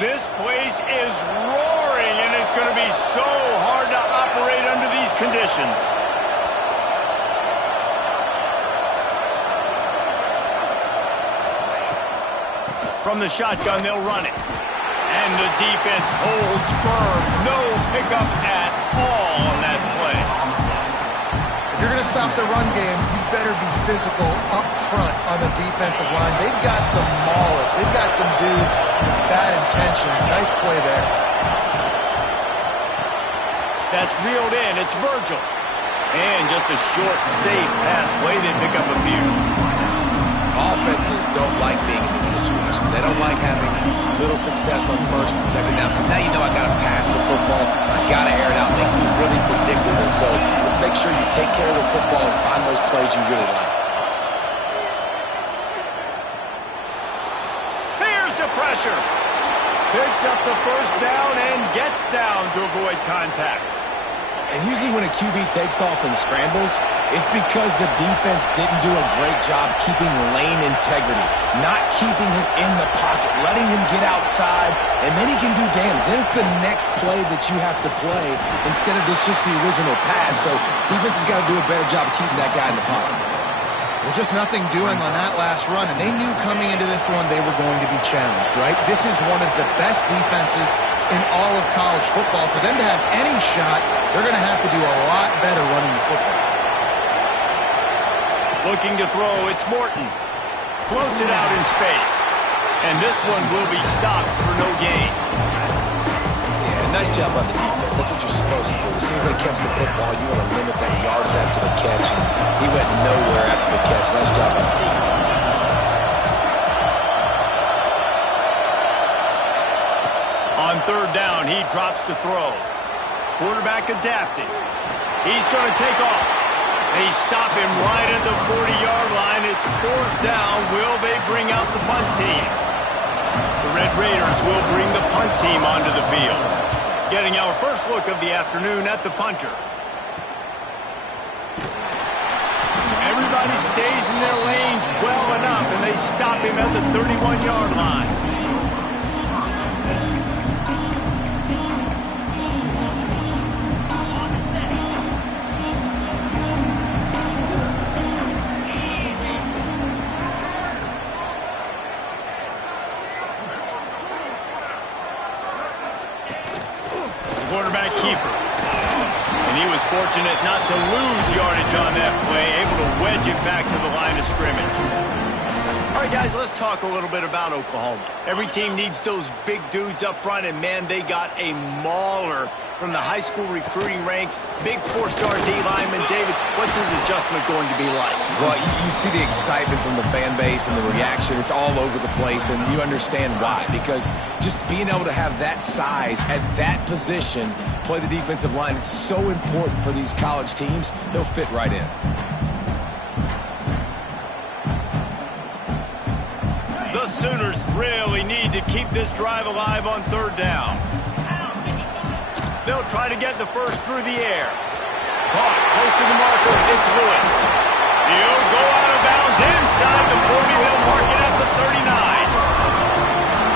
This place is roaring, and it's going to be so hard to operate under these conditions. From the shotgun, they'll run it. And the defense holds firm. No pickup at all on that play. If you're going to stop the run game, you better be physical up front on the defensive line. They've got some maulers. They've got some dudes with bad intentions. Nice play there. That's reeled in. It's Virgil. And just a short, safe pass play. They pick up a few. Offenses don't like being in these situations. They don't like having little success on first and second down because now you know I got to pass the football. I got to air it out. It makes me really predictable. So let's make sure you take care of the football and find those plays you really like. Here's the pressure. Picks up the first down and gets down to avoid contact. And usually when a QB takes off and scrambles, it's because the defense didn't do a great job keeping lane integrity, not keeping him in the pocket, letting him get outside, and then he can do damage. Then it's the next play that you have to play instead of just the original pass. So defense has got to do a better job of keeping that guy in the pocket. Well, just nothing doing on that last run, and they knew coming into this one they were going to be challenged, right? This is one of the best defenses in all of college football. For them to have any shot, they're going to have to do a lot better running the football. Looking to throw, it's Morton. Floats it out in space. And this one will be stopped for no gain. Yeah, nice job on the defense. That's what you're supposed to do. As soon as they catch the football, you want to limit that yards after the catch. And he went nowhere after the catch. Nice job on the defense. On third down, he drops to throw. Quarterback adapting. He's going to take off. They stop him right at the 40-yard line. It's fourth down. Will they bring out the punt team? The Red Raiders will bring the punt team onto the field. Getting our first look of the afternoon at the punter. Everybody stays in their lanes well enough, and they stop him at the 31-yard line. Quarterback keeper. And he was fortunate not to lose yardage on that play, able to wedge it back to the line of scrimmage. All right, guys, let's talk a little bit about Oklahoma. Every team needs those big dudes up front, and, man, they got a mauler from the high school recruiting ranks. Big four-star D lineman. David, what's his adjustment going to be like? Well, you see the excitement from the fan base and the reaction. It's all over the place, and you understand why. Because just being able to have that size at that position, play the defensive line, is so important for these college teams. He'll fit right in. The Sooners really need to keep this drive alive on third down. They'll try to get the first through the air. Caught, close to the marker, it's Lewis. He'll go out of bounds inside the 40. They'll mark it at the 39.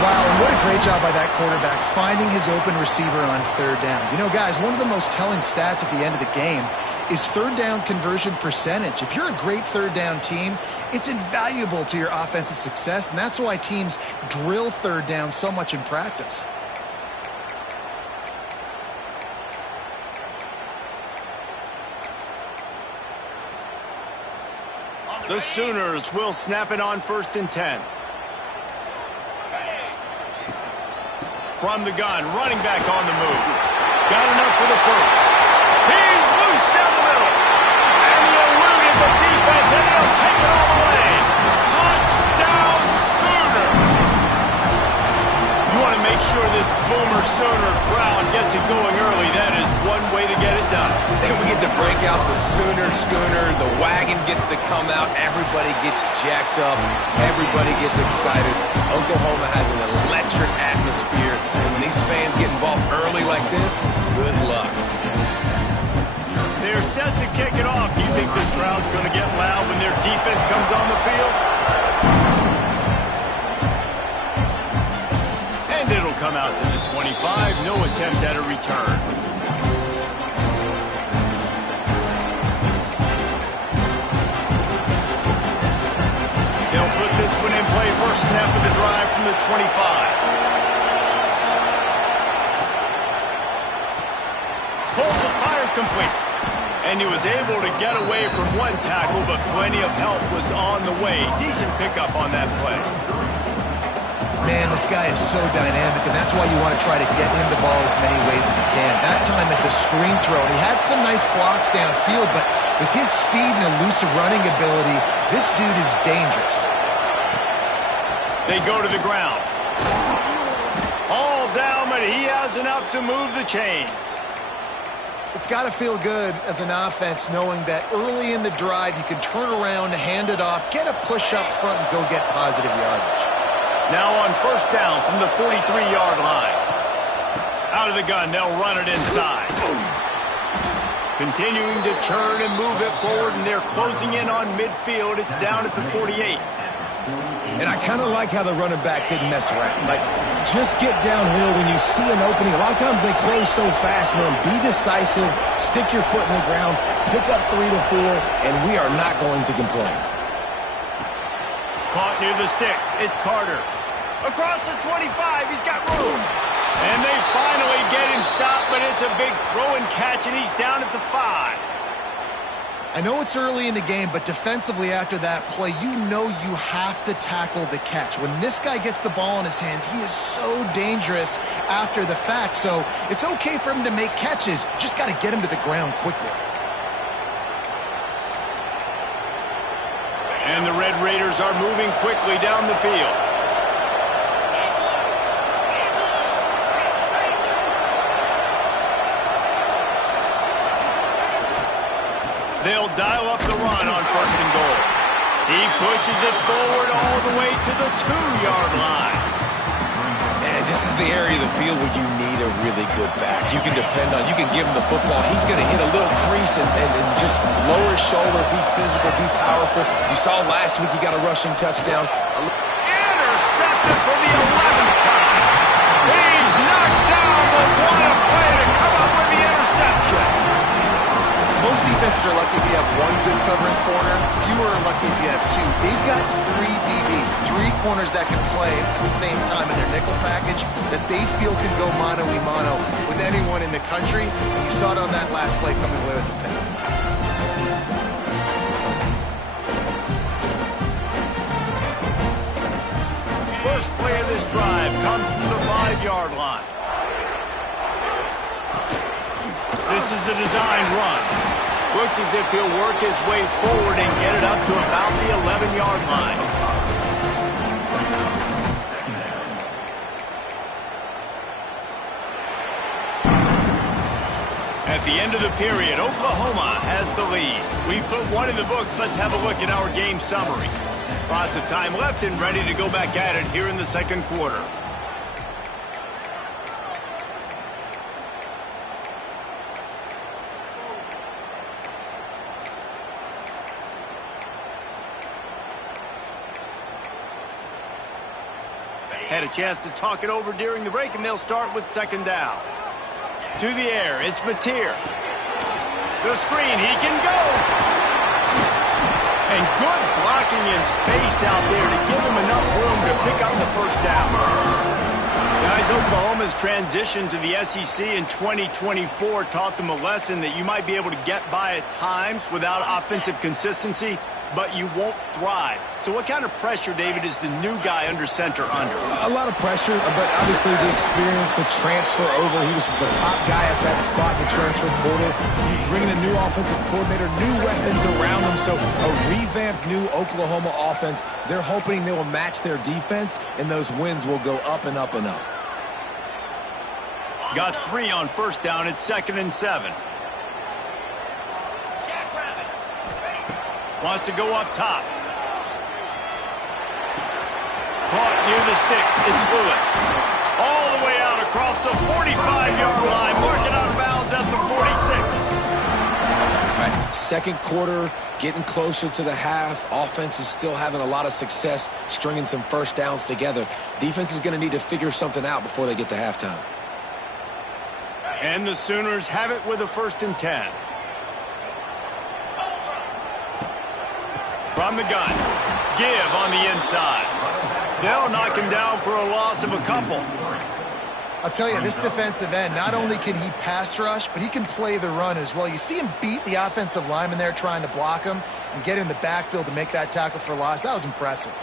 Wow, and what a great job by that quarterback, finding his open receiver on third down. You know, guys, one of the most telling stats at the end of the game is third down conversion percentage. If you're a great third down team, it's invaluable to your offensive success, and that's why teams drill third down so much in practice. The Sooners will snap it on 1st and 10. From the gun, running back on the move. Got enough for the first. He's loose down the middle. And he eluded the defense, and he'll take it all the way. Touchdown, Sooners! You want to make sure this Boomer Sooner crowd gets it going early. That is one way to get it done. And we get to break out the Sooner schooner. The wagon gets to come out. Everybody gets jacked up. Everybody gets excited. Oklahoma has an electric atmosphere. And when these fans get involved early like this, good luck. They're set to kick it off. Do you think this crowd's going to get loud when their defense comes on the field? And it'll come out 25, no attempt at a return. They'll put this one in play. First snap of the drive from the 25. Pulls the fire complete. And he was able to get away from one tackle, but plenty of help was on the way. Decent pickup on that play. Man, this guy is so dynamic, and that's why you want to try to get him the ball as many ways as you can. That time it's a screen throw, and he had some nice blocks downfield, but with his speed and elusive running ability, this dude is dangerous. They go to the ground. All down, but he has enough to move the chains. It's got to feel good as an offense knowing that early in the drive you can turn around, hand it off, get a push up front, and go get positive yardage. Now on first down from the 43-yard line. Out of the gun, they'll run it inside. Continuing to turn and move it forward, and they're closing in on midfield. It's down at the 48. And I kind of like how the running back didn't mess around. Like, just get downhill when you see an opening. A lot of times they close so fast, man. Be decisive, stick your foot in the ground, pick up 3 to 4, and we are not going to complain. Caught near the sticks. It's Carter. Across the 25, he's got room. And they finally get him stopped, but it's a big throw and catch, and he's down at the 5. I know it's early in the game, but defensively after that play, you know you have to tackle the catch. When this guy gets the ball in his hands, he is so dangerous after the fact. So it's okay for him to make catches. Just got to get him to the ground quickly. And the Red Raiders are moving quickly down the field. They'll dial up the run on first and goal. He pushes it forward all the way to the 2-yard line. And this is the area of the field where you need a really good back. You can depend on, you can give him the football. He's going to hit a little crease and just lower his shoulder, be physical, be powerful. You saw last week he got a rushing touchdown. Intercepted for the 11th time. He's knocked down, but what a play to come up with the interception. Most defenses are lucky if you have one good covering corner. Fewer are lucky if you have two. They've got 3 DBs, 3 corners that can play at the same time in their nickel package that they feel can go mano-a-mano with anyone in the country. And you saw it on that last play coming away with the pick. First play of this drive comes from the 5-yard line. This is a designed run. Looks as if he'll work his way forward and get it up to about the 11-yard line. At the end of the period, Oklahoma has the lead. We've put one in the books. Let's have a look at our game summary. Lots of time left and ready to go back at it here in the second quarter. Had a chance to talk it over during the break, and they'll start with second down. To the air, it's Mateer. The screen, he can go. And good blocking in space out there to give him enough room to pick up the first down. Guys, Oklahoma's transition to the SEC in 2024 taught them a lesson that you might be able to get by at times without offensive consistency, but you won't thrive. So what kind of pressure, David, is the new guy under center under? A lot of pressure, but obviously the experience, the transfer over. He was the top guy at that spot in the transfer portal. You bring in a new offensive coordinator, new weapons around him. So a revamped new Oklahoma offense. They're hoping they will match their defense, and those wins will go up and up and up. Got 3 on first down. It's 2nd and 7. Wants to go up top. Caught near the sticks. It's Lewis. All the way out across the 45-yard line. Marking out of bounds at the 46. Right. Second quarter, getting closer to the half. Offense is still having a lot of success stringing some first downs together. Defense is going to need to figure something out before they get to halftime. And the Sooners have it with a 1st and 10. From the gun. Give on the inside. They'll knock him down for a loss of a couple. I'll tell you, this defensive end, not only can he pass rush, but he can play the run as well. You see him beat the offensive lineman there trying to block him and get in the backfield to make that tackle for loss. That was impressive.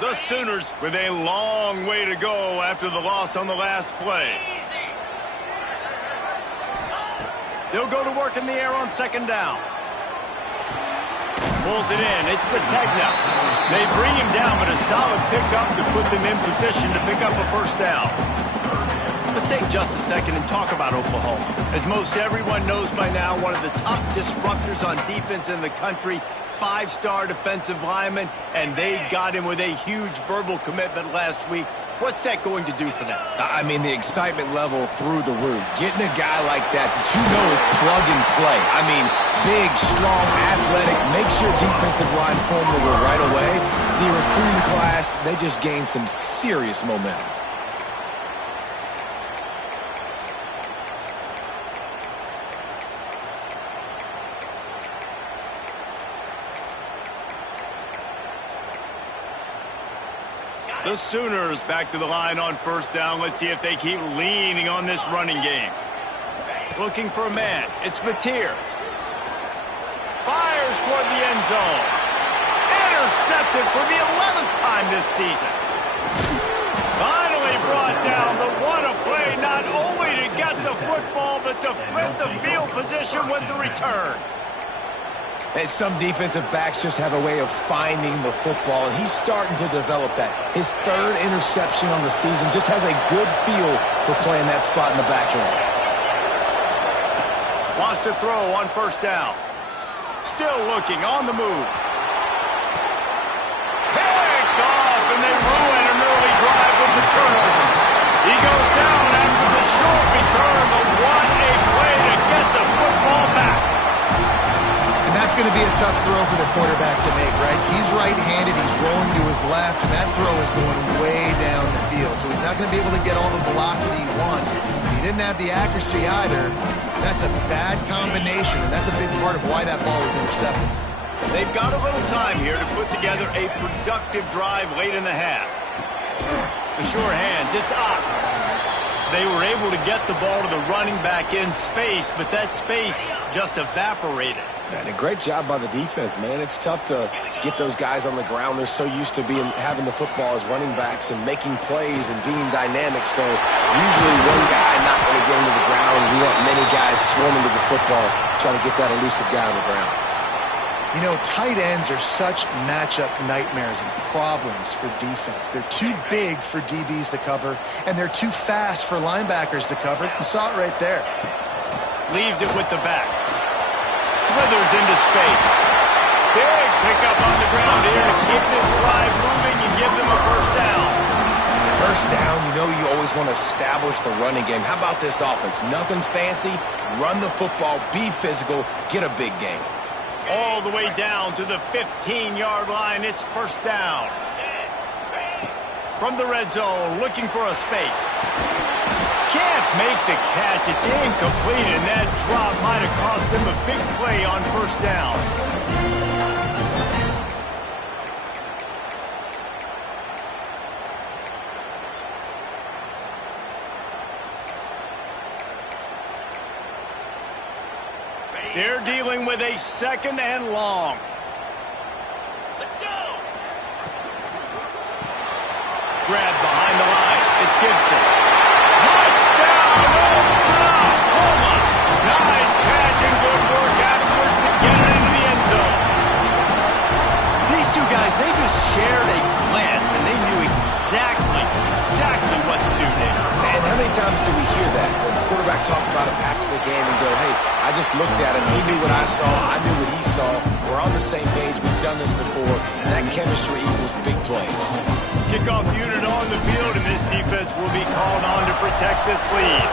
The Sooners with a long way to go after the loss on the last play. They'll go to work in the air on 2nd down. Pulls it in. It's Sategna. They bring him down, but a solid pickup to put them in position to pick up a 1st down. Let's take just a second and talk about Oklahoma. As most everyone knows by now, one of the top disruptors on defense in the country, 5-star defensive lineman, and they got him with a huge verbal commitment last week. What's that going to do for them? I mean, the excitement level through the roof. Getting a guy like that you know is plug and play. I mean, big, strong, athletic, makes your defensive line formidable right away. The recruiting class, they just gained some serious momentum. The Sooners back to the line on 1st down. Let's see if they keep leaning on this running game. Looking for a man. It's Mateer. Fires toward the end zone. Intercepted for the 11th time this season. Finally brought down, but what a play, not only to get the football, but to flip the field position with the return. And some defensive backs just have a way of finding the football, and he's starting to develop that. His 3rd interception on the season, just has a good feel for playing that spot in the back end. Lost a throw on 1st down. Still looking, on the move. Picked off, and they ruin an early drive with the turnover. He goes down after the short return, but what a play to get the football back. And that's going to be a tough throw for the quarterback to make, right? He's right-handed, he's rolling to his left, and that throw is going way down the field. So he's not going to be able to get all the velocity he wants. He didn't have the accuracy either. That's a bad combination, and that's a big part of why that ball was intercepted. They've got a little time here to put together a productive drive late in the half. The sure hands, it's up. They were able to get the ball to the running back in space, but that space just evaporated. And a great job by the defense, man. It's tough to get those guys on the ground. They're so used to having the football as running backs and making plays and being dynamic. So usually one guy not going to get him to the ground. We want many guys swarming to the football, trying to get that elusive guy on the ground. You know, tight ends are such matchup nightmares and problems for defense. They're too big for DBs to cover, and they're too fast for linebackers to cover. You saw it right there. Leaves it with the back. Slithers into space. Big pickup on the ground here to keep this drive moving and give them a 1st down. 1st down, you know you always want to establish the running game. How about this offense? Nothing fancy. Run the football, be physical, get a big gain. All the way down to the 15-yard line. It's 1st down. From the red zone, looking for a space. Can't make the catch. It's incomplete, and that drop might have cost him a big play on 1st down. They're dealing with a 2nd and long. Let's go. Grabbed behind the line. It's Gibson. Touchdown, Oklahoma! Nice catch and good work afterwards to get it into the end zone. These two guys, they just shared a glance, and they knew exactly what to do there. And how many times do we hear that? The quarterback talk about it after the game and go, hey, I just looked at him. He knew what I saw. I knew what he saw. We're on the same page. We've done this before. And that chemistry equals big plays. Kickoff unit on the field, and this defense will be called on to protect this lead.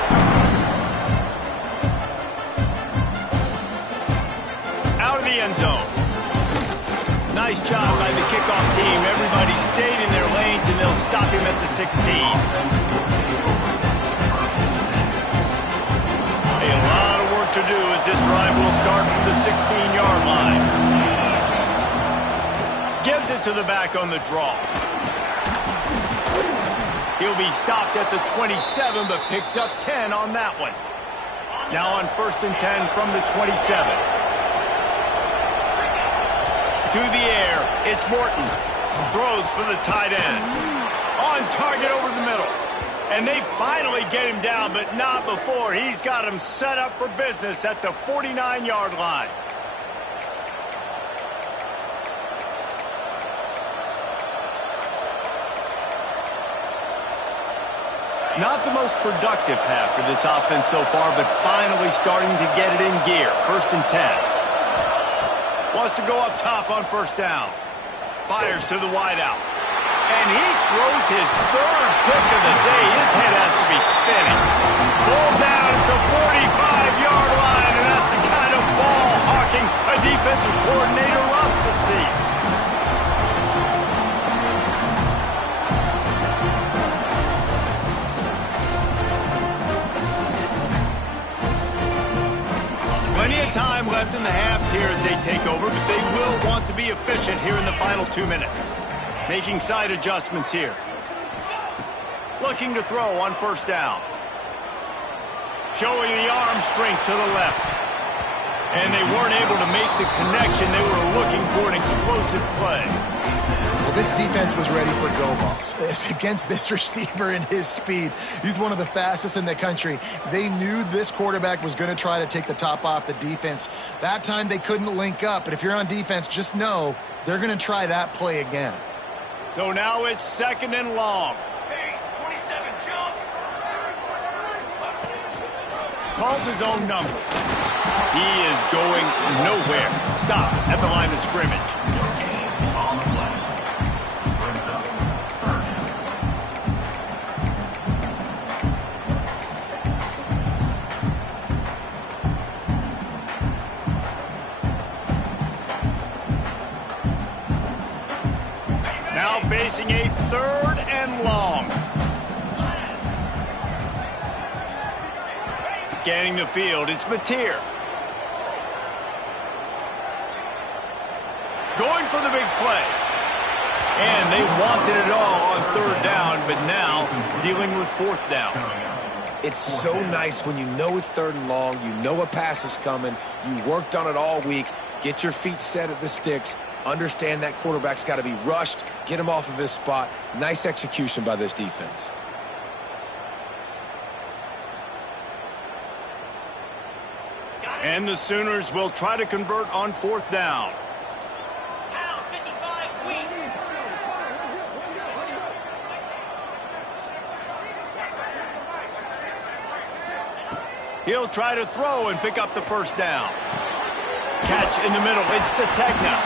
Out of the end zone. Nice job by the kickoff team. Everybody stayed in their lanes, and they'll stop him at the 16. the 16-yard line. Gives it to the back on the draw. He'll be stopped at the 27, but picks up 10 on that one. Now on 1st and 10 from the 27. To the air, it's Morton. Throws for the tight end. On target over the middle. And they finally get him down, but not before. He's got him set up for business at the 49-yard line. Not the most productive half for this offense so far, but finally starting to get it in gear. 1st and 10. Wants to go up top on 1st down. Fires to the wideout. And he throws his 3rd pick of the day. His head has to be spinning. Ball down at the 45-yard line, and that's the kind of ball hawking a defensive coordinator loves to see. Plenty of time left in the half here as they take over, but they will want to be efficient here in the final 2 minutes. Making side adjustments here. Looking to throw on 1st down. Showing the arm strength to the left. And they weren't able to make the connection. They were looking for an explosive play. Well, this defense was ready for go balls. Against this receiver and his speed, he's one of the fastest in the country. They knew this quarterback was going to try to take the top off the defense. That time they couldn't link up, but if you're on defense, just know they're going to try that play again. So now it's 2nd and long. Calls his own number. He is going nowhere. Stop at the line of scrimmage. Now facing a 3rd and long. Scanning the field, it's Mateer. Going for the big play. And they wanted it all on 3rd down, but now dealing with 4th down. It's so nice when you know it's 3rd and long, you know a pass is coming, you worked on it all week, get your feet set at the sticks, understand that quarterback's got to be rushed, get him off of his spot. Nice execution by this defense. And the Sooners will try to convert on 4th down. He'll try to throw and pick up the 1st down. Catch in the middle. It's Sategna.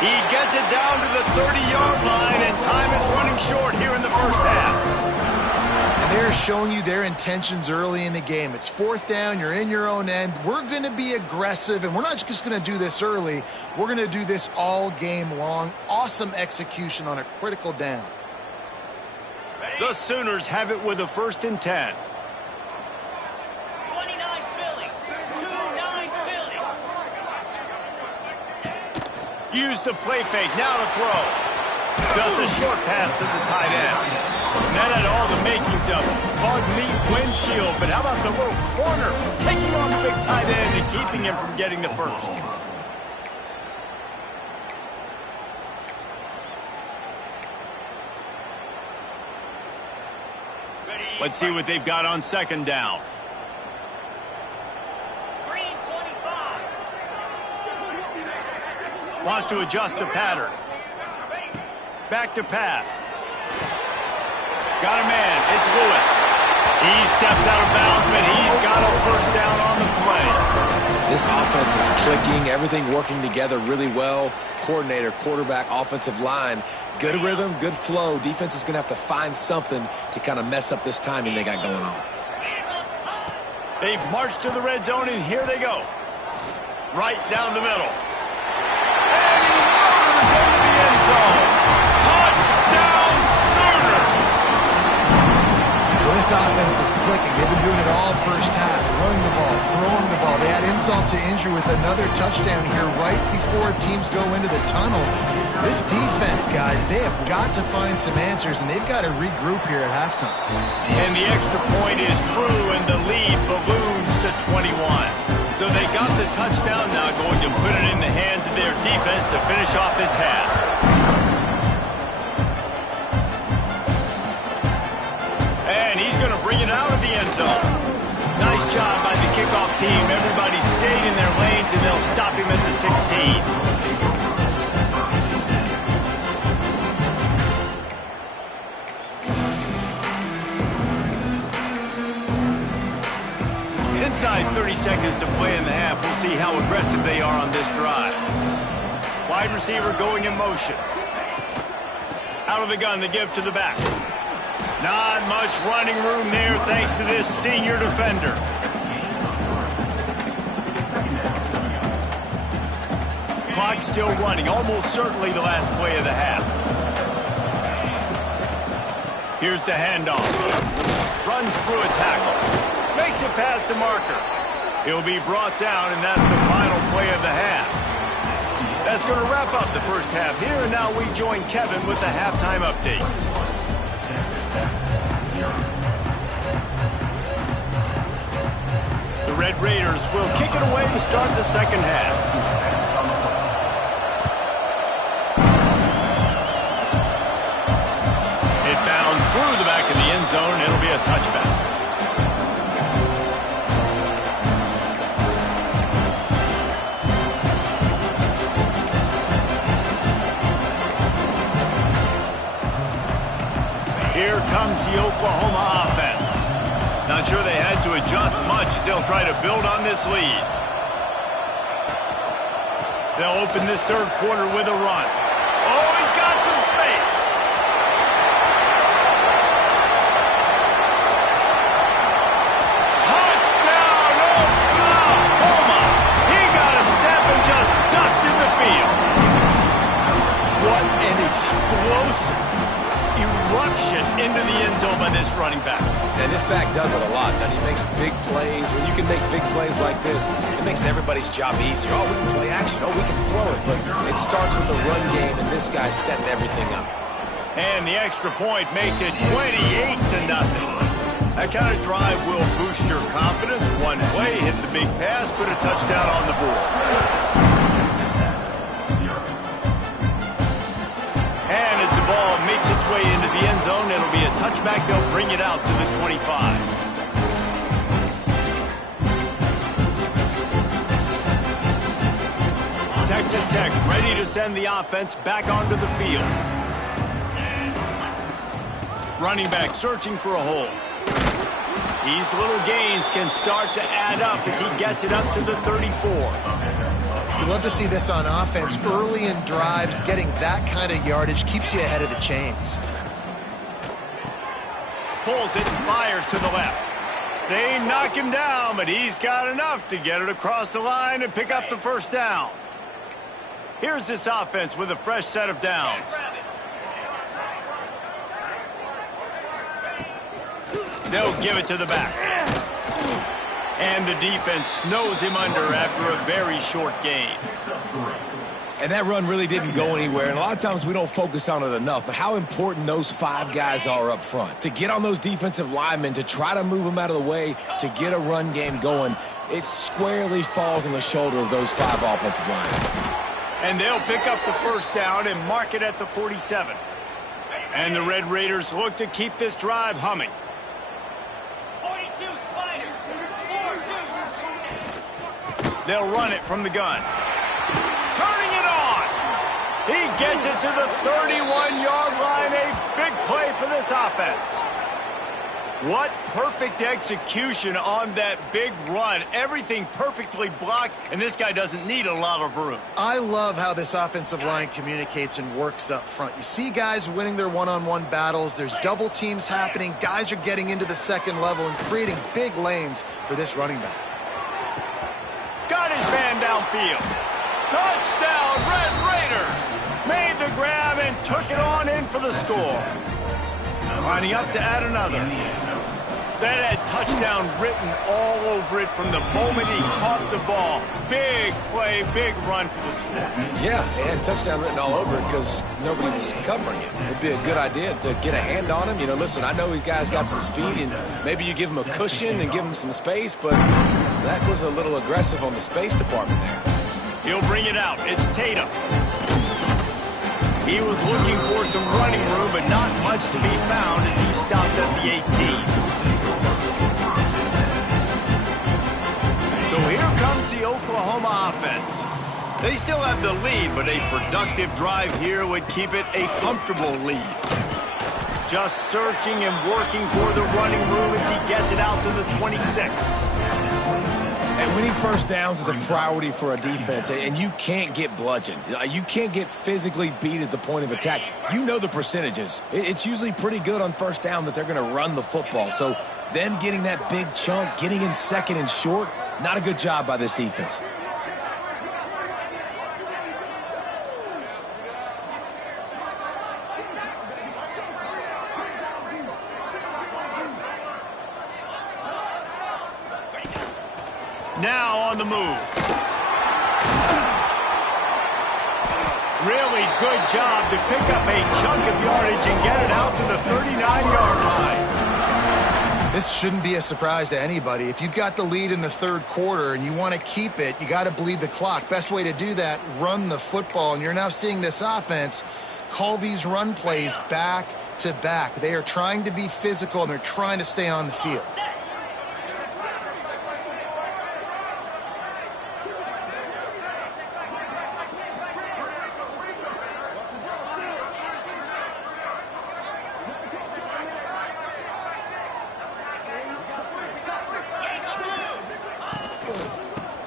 He gets it down to the 30-yard line, and time is running short here in the 1st half. And they're showing you their intentions early in the game. It's 4th down. You're in your own end. We're going to be aggressive, and we're not just going to do this early. We're going to do this all game long. Awesome execution on a critical down. The Sooners have it with a 1st and 10. Use the play fake, now to throw. Just a short pass to the tight end. That had all the makings of bug meat windshield, but how about the little corner taking on the big tight end and keeping him from getting the 1st? Let's see what they've got on 2nd down. Wants to adjust the pattern. Back to pass. Got a man. It's Lewis. He steps out of bounds, but he's got a 1st down on the play. This offense is clicking, everything working together really well. Coordinator, quarterback, offensive line. Good rhythm, good flow. Defense is going to have to find something to kind of mess up this timing they got going on. They've marched to the red zone, and here they go. Right down the middle. And he murders into the end zone. Touchdown, Sooners! Well, This offense is clicking. They've been doing it all first half, running the ball, throwing the ball. They add insult to injury with another touchdown here right before teams go into the tunnel. This defense, guys, they have got to find some answers, and they've got to regroup here at halftime. And the extra point is true, and the lead balloons to 21. So they got the touchdown, now going to put it in the hands of their defense to finish off this half. And he's going to bring it out of the end zone. Nice job by the kickoff team. Everybody stayed in their lanes, and they'll stop him at the 16. Inside 30 seconds to play in the half. We'll see how aggressive they are on this drive. Wide receiver going in motion. Out of the gun to give to the back. Not much running room there thanks to this senior defender. Clock still running. Almost certainly the last play of the half. Here's the handoff. Runs through a tackle. Makes it past the marker. He'll be brought down, and that's the final play of the half. That's going to wrap up the first half here, and now we join Kevin with the halftime update. The Red Raiders will kick it away to start the second half. It bounds through the back of the end zone. It'll be a touchback. Here comes the Oklahoma offense. Not sure they had to adjust much as they'll try to build on this lead. They'll open this third quarter with a run. Oh, he's got some space. Touchdown, Oklahoma! He got a step and just dusted the field. What an explosive eruption into the end zone by this running back. And this back does it a lot, doesn't he? He makes big plays. When you can make big plays like this, it makes everybody's job easier. Oh, we can play action. Oh, we can throw it. But it starts with the run game, and this guy's setting everything up. And the extra point makes it 28-0. That kind of drive will boost your confidence. One play, hit the big pass, put a touchdown on the board. And as the ball makes its way into the end zone, it'll be a touchback. They'll bring it out to the 25. Texas Tech ready to send the offense back onto the field. Running back searching for a hole. These little gains can start to add up as he gets it up to the 34. You love to see this on offense. Early in drives, getting that kind of yardage keeps you ahead of the chains. Pulls it and fires to the left. They knock him down, but he's got enough to get it across the line and pick up the first down. Here's this offense with a fresh set of downs. They'll give it to the back. And the defense snows him under after a very short gain. And that run really didn't go anywhere. And a lot of times we don't focus on it enough. But how important those five guys are up front. To get on those defensive linemen, to try to move them out of the way, to get a run game going, it squarely falls on the shoulder of those five offensive linemen. And they'll pick up the first down and mark it at the 47. And the Red Raiders look to keep this drive humming. 42, Spider. 4-2. They'll run it from the gun. Turning it on. He gets it to the 31-yard line. A big play for this offense. What perfect execution on that big run. Everything perfectly blocked, and this guy doesn't need a lot of room. I love how this offensive line communicates and works up front. You see guys winning their one-on-one battles. There's double teams happening. Guys are getting into the second level and creating big lanes for this running back. Got his man downfield. Touchdown, Red Raiders. Made the grab and took it on in for the score. Lining up to add another. That had touchdown written all over it from the moment he caught the ball. Big play, big run for the score. Yeah, it had touchdown written all over it because nobody was covering him. It'd be a good idea to get a hand on him. You know, listen, I know you guys got some speed, and maybe you give him a cushion and give him some space, but that was a little aggressive on the space department there. He'll bring it out. It's Tatum. He was looking for some running room, but not much to be found as he stopped at the 18. So here comes the Oklahoma offense. They still have the lead, but a productive drive here would keep it a comfortable lead. Just searching and working for the running room as he gets it out to the 26. And winning first downs is a priority for a defense, and you can't get bludgeoned. You can't get physically beat at the point of attack. You know the percentages. It's usually pretty good on first down that they're going to run the football. So them getting that big chunk, getting in second and short, not a good job by this defense. Now on the move. Really good job to pick up a chunk of yardage and get it out to the 39-yard line. This shouldn't be a surprise to anybody. If you've got the lead in the third quarter and you want to keep it, you got to bleed the clock. Best way to do that, run the football. And you're now seeing this offense call these run plays back to back. They are trying to be physical, and they're trying to stay on the field.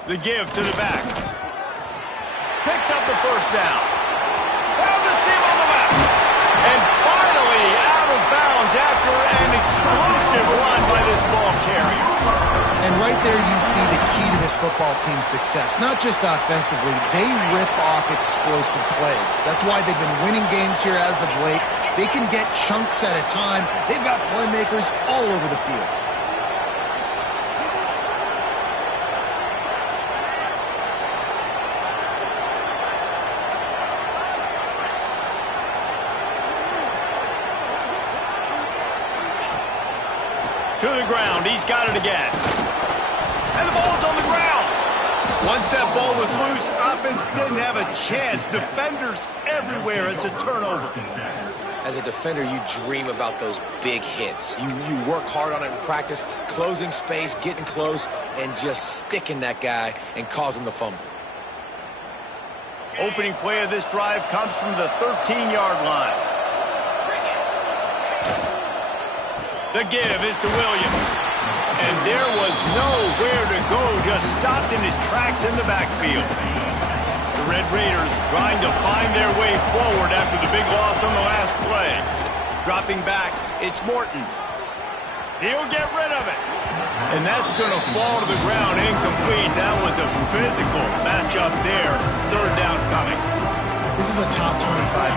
The give to the back. Picks up the first down. Found the seam on the left. And finally out of bounds after an explosive run by this ball carrier. And right there you see the key to this football team's success. Not just offensively, they rip off explosive plays. That's why they've been winning games here as of late. They can get chunks at a time. They've got playmakers all over the field. To the ground. He's got it again. And the ball's on the ground. Once that ball was loose, offense didn't have a chance. Defenders everywhere. It's a turnover. As a defender, you dream about those big hits. You work hard on it in practice, closing space, getting close, and just sticking that guy and causing the fumble. Opening play of this drive comes from the 13-yard line. The give is to Williams. And there was nowhere to go, just stopped in his tracks in the backfield. The Red Raiders trying to find their way forward after the big loss on the last play. Dropping back, it's Morton. He'll get rid of it. And that's going to fall to the ground incomplete. That was a physical matchup there. Third down coming. This is a top 25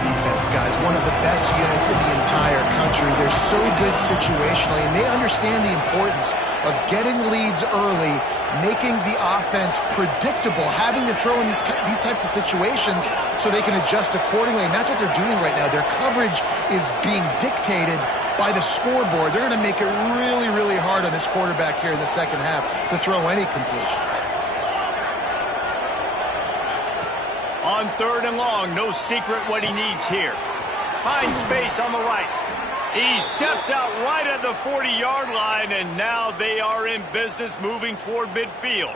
defense, guys. One of the best units in the entire country. They're so good situationally, and they understand the importance of getting leads early, making the offense predictable, having to throw in these types of situations so they can adjust accordingly. And that's what they're doing right now. Their coverage is being dictated by the scoreboard. They're going to make it really, really hard on this quarterback here in the second half to throw any completions. On third and long, no secret what he needs here. Finds space on the right. He steps out right at the 40-yard line, and now they are in business moving toward midfield.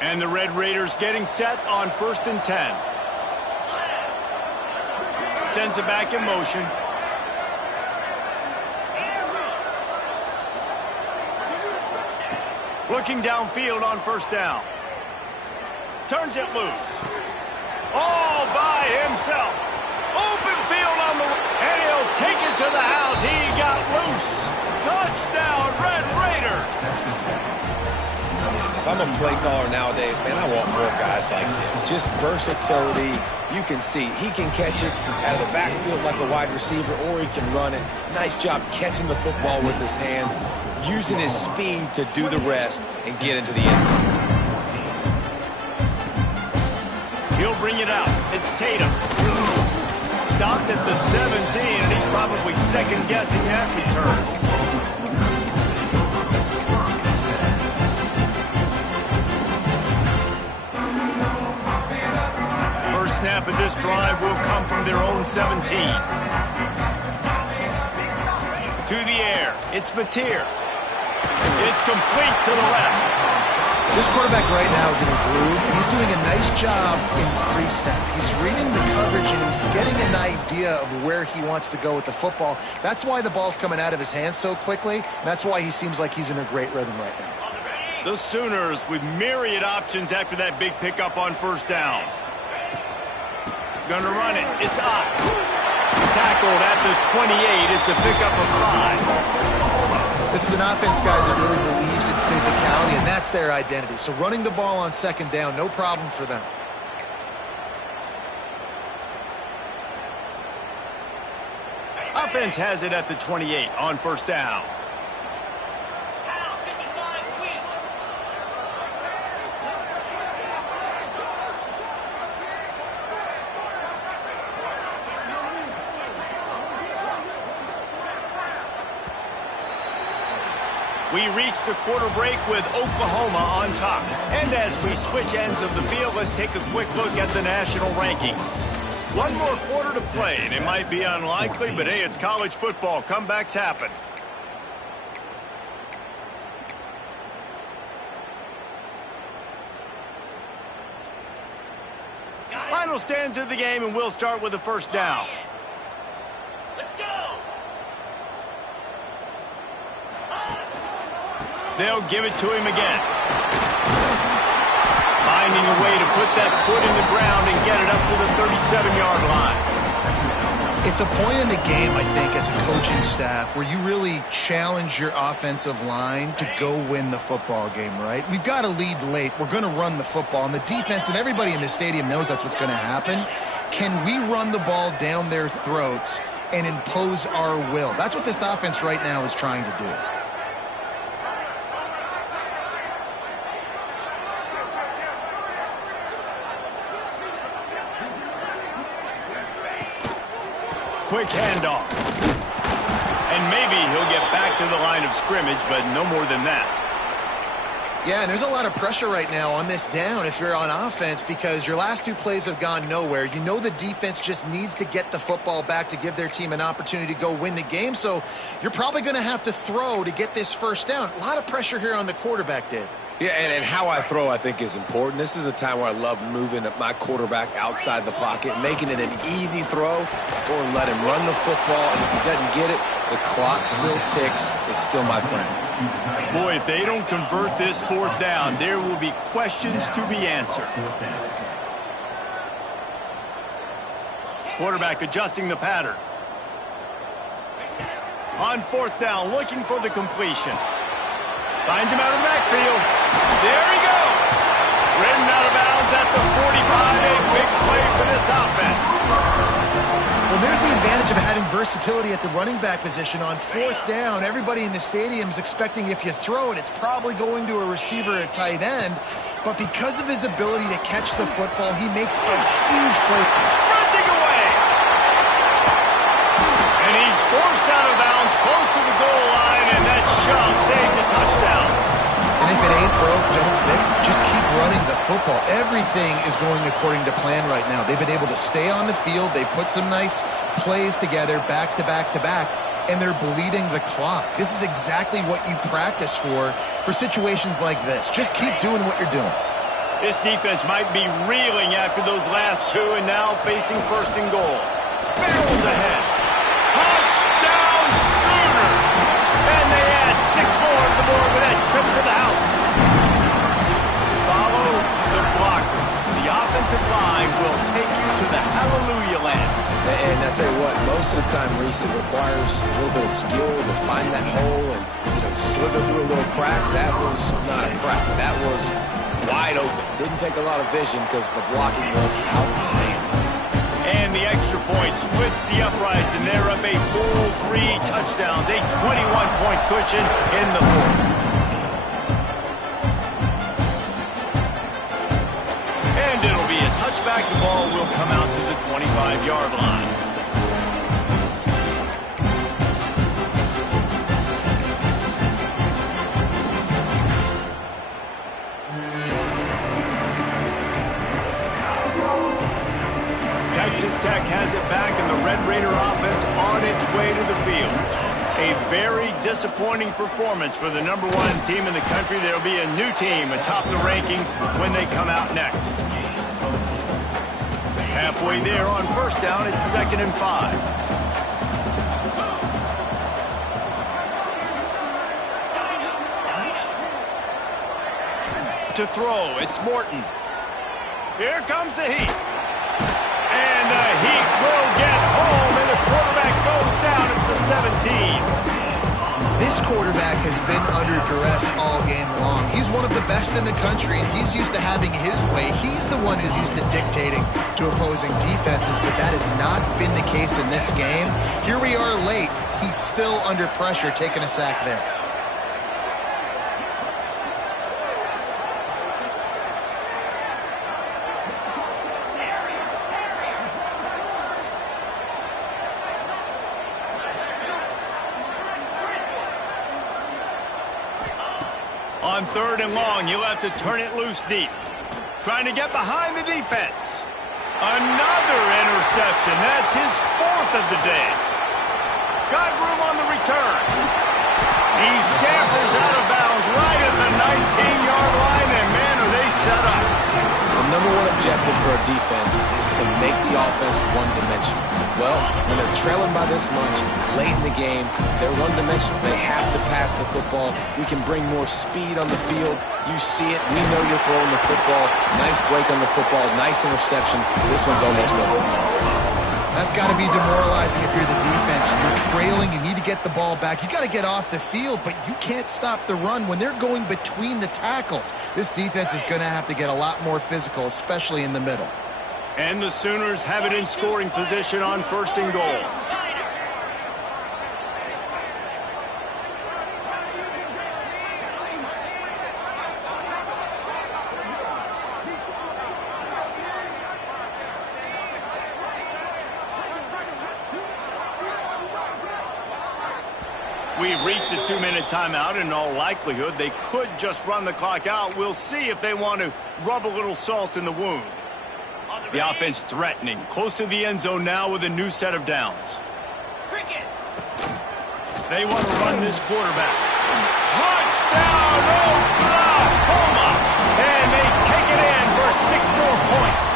And the Red Raiders getting set on 1st and 10. Sends it back in motion. Looking downfield on first down. Turns it loose. All by himself. Open field on the... And he'll take it to the house. He got loose. Touchdown, Red Raiders. If I'm a play caller nowadays, man, I want more guys like this. Just versatility. You can see he can catch it out of the backfield like a wide receiver, or he can run it. Nice job catching the football with his hands, using his speed to do the rest and get into the end zone. He'll bring it out. It's Tatum. Stopped at the 17, and he's probably second-guessing that return. First snap of this drive will come from their own 17. To the air. It's Mateer. It's complete to the left. This quarterback right now is in a groove, and he's doing a nice job in pre-snap. He's reading the coverage, and he's getting an idea of where he wants to go with the football. That's why the ball's coming out of his hands so quickly, and that's why he seems like he's in a great rhythm right now. The Sooners with myriad options after that big pickup on first down. Gonna run it. It's Ott. Tackled at the 28. It's a pickup of 5. This is an offense, guys, that really believes in physicality, and that's their identity. So running the ball on second down, no problem for them. Offense has it at the 28 on first down. We reach the quarter break with Oklahoma on top. And as we switch ends of the field, let's take a quick look at the national rankings. One more quarter to play, and it might be unlikely, but hey, it's college football. Comebacks happen. Final stanza of the game, and we'll start with the first down. Let's go! They'll give it to him again. Finding a way to put that foot in the ground and get it up to the 37-yard line. It's a point in the game, I think, as a coaching staff, where you really challenge your offensive line to go win the football game, right? We've got to lead late. We're going to run the football. And the defense and everybody in the stadium knows that's what's going to happen. Can we run the ball down their throats and impose our will? That's what this offense right now is trying to do. Quick handoff. And maybe he'll get back to the line of scrimmage, but no more than that. Yeah, and there's a lot of pressure right now on this down if you're on offense because your last two plays have gone nowhere. You know the defense just needs to get the football back to give their team an opportunity to go win the game, so you're probably going to have to throw to get this first down. A lot of pressure here on the quarterback, Dave. Yeah, and how I throw, I think, is important. This is a time where I love moving my quarterback outside the pocket, making it an easy throw, or let him run the football, and if he doesn't get it, the clock still ticks. It's still my friend. Boy, if they don't convert this fourth down, there will be questions to be answered. Quarterback adjusting the pattern. On fourth down, looking for the completion. Finds him out of the backfield. There he goes. Ridden out of bounds at the 45. A big play for this offense. Well, there's the advantage of having versatility at the running back position. On fourth down, everybody in the stadium is expecting if you throw it, it's probably going to a receiver at tight end. But because of his ability to catch the football, he makes a huge play. Sprinting away. And he's forced out of bounds close to the goal line, and that shove saved the touchdown. And if it ain't broke, don't fix it. Just keep running the football. Everything is going according to plan right now. They've been able to stay on the field. They put some nice plays together back to back to back, and they're bleeding the clock. This is exactly what you practice for situations like this. Just keep doing what you're doing. This defense might be reeling after those last two and now facing first and goal. Barrels ahead. Touchdown Sooners! And they add 6 more to the board with that trip to the house. Follow the blocker. The offensive line will take you to the hallelujah land. And I tell you what, most most of the time, Reese, it requires a little bit of skill to find that hole and slither through a little crack. That was not a crack. That was wide open. Didn't take a lot of vision because the blocking was outstanding. And the extra point splits the uprights, and they're up a full 3 touchdowns, a 21-point cushion in the fourth. And it'll be a touchback. The ball will come out to the 25-yard line. Texas Tech has it back, and the Red Raider offense on its way to the field. A very disappointing performance for the #1 team in the country. There'll be a new team atop the rankings when they come out next. Halfway there on first down, it's 2nd and 5. To throw, it's Morton. Here comes the heat. And the Heat will get home, and the quarterback goes down at the 17. This quarterback has been under duress all game long. He's one of the best in the country, and he's used to having his way. He's the one who's used to dictating to opposing defenses, but that has not been the case in this game. Here we are late. He's still under pressure, taking a sack there. On 3rd and long, you'll have to turn it loose deep. Trying to get behind the defense. Another interception. That's his 4th of the day. Got room on the return. He scampers out of bounds right at the 19-yard line, and man, are they set up. The #1 objective for a defense is to make the offense one-dimensional. Well, when they're trailing by this much, late in the game, they're one-dimensional. They have to pass the football. We can bring more speed on the field. You see it. We know you're throwing the football. Nice break on the football. Nice interception. This one's almost over. That's got to be demoralizing if you're the defense. You're trailing. You need to get the ball back. You got to get off the field, but you can't stop the run when they're going between the tackles. This defense is going to have to get a lot more physical, especially in the middle. And the Sooners have it in scoring position on 1st and goal. We've reached the 2-minute timeout. In all likelihood, they could just run the clock out. We'll see if they want to rub a little salt in the wound. The offense threatening, close to the end zone now with a new set of downs. They want to run this quarterback. Touchdown, Oklahoma! And they take it in for 6 more points.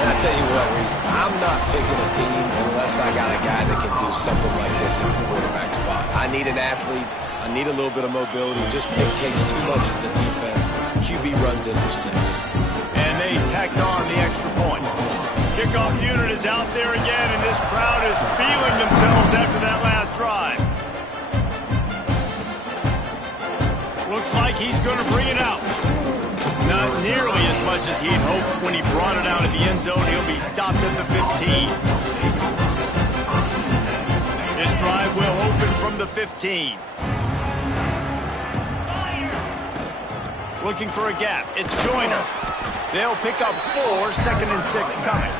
And I tell you what, Reese, I'm not picking a team unless I got a guy that can do something like this in the quarterback spot. I need an athlete. I need a little bit of mobility. It just dictates too much to the defense. QB runs in for 6. And they tacked on the extra point. Kickoff unit is out there again, and this crowd is feeling themselves after that last drive. Looks like he's going to bring it out. Not nearly as much as he'd hoped when he brought it out of the end zone. He'll be stopped at the 15. This drive will open from the 15. Looking for a gap. It's Joyner. They'll pick up 4, 2nd and 6 coming.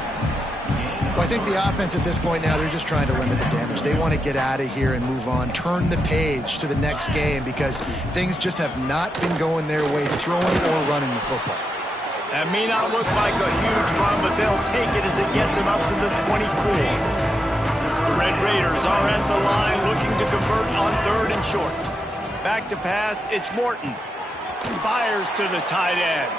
Well, I think the offense at this point now, they're just trying to limit the damage. They want to get out of here and move on, turn the page to the next game because things just have not been going their way, throwing or running the football. That may not look like a huge run, but they'll take it as it gets them up to the 24. The Red Raiders are at the line looking to convert on 3rd and short. Back to pass, it's Morton. Fires to the tight end.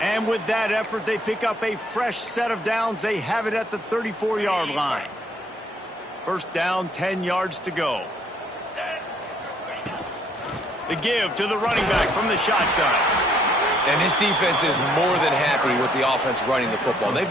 And with that effort, they pick up a fresh set of downs. They have it at the 34-yard line. First down, 10 yards to go. The give to the running back from the shotgun. And this defense is more than happy with the offense running the football. They've